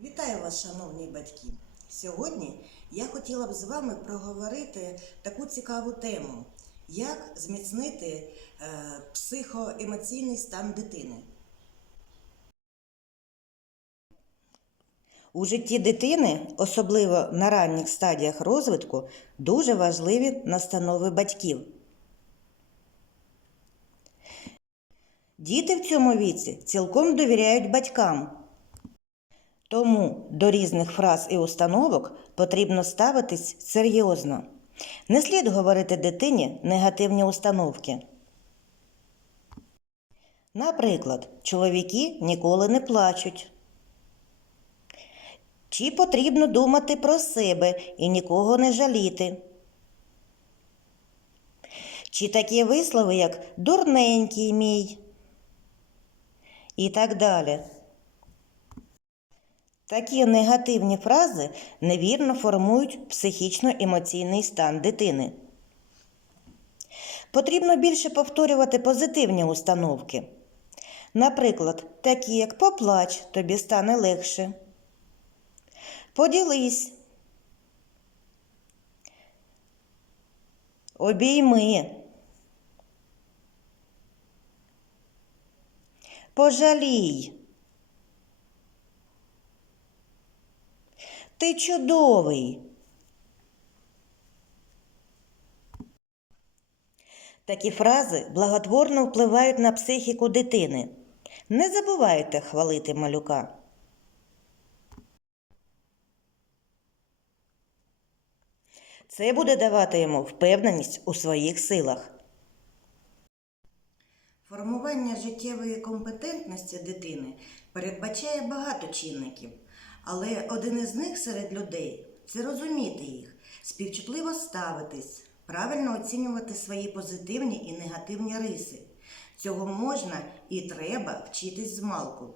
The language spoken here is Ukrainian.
Вітаю вас, шановні батьки! Сьогодні я хотіла б з вами проговорити таку цікаву тему, як зміцнити е, психоемоційний стан дитини. У житті дитини, особливо на ранніх стадіях розвитку, дуже важливі настанови батьків. Діти в цьому віці цілком довіряють батькам. Тому до різних фраз і установок потрібно ставитись серйозно. Не слід говорити дитині негативні установки. Наприклад, чоловіки ніколи не плачуть. Чи потрібно думати про себе і нікого не жаліти? Чи такі вислови, як дурненький мій і так далі. Такі негативні фрази невірно формують психічно-емоційний стан дитини. Потрібно більше повторювати позитивні установки. Наприклад, такі як поплач, тобі стане легше. Поділись. Обійми. Пожалій. Ти чудовий. Такі фрази благотворно впливають на психіку дитини. Не забувайте хвалити малюка. Це буде давати йому впевненість у своїх силах. Формування життєвої компетентності дитини передбачає багато чинників, але один із них серед людей це розуміти їх, співчутливо ставитись, правильно оцінювати свої позитивні і негативні риси. Цього можна і треба вчитись з малку.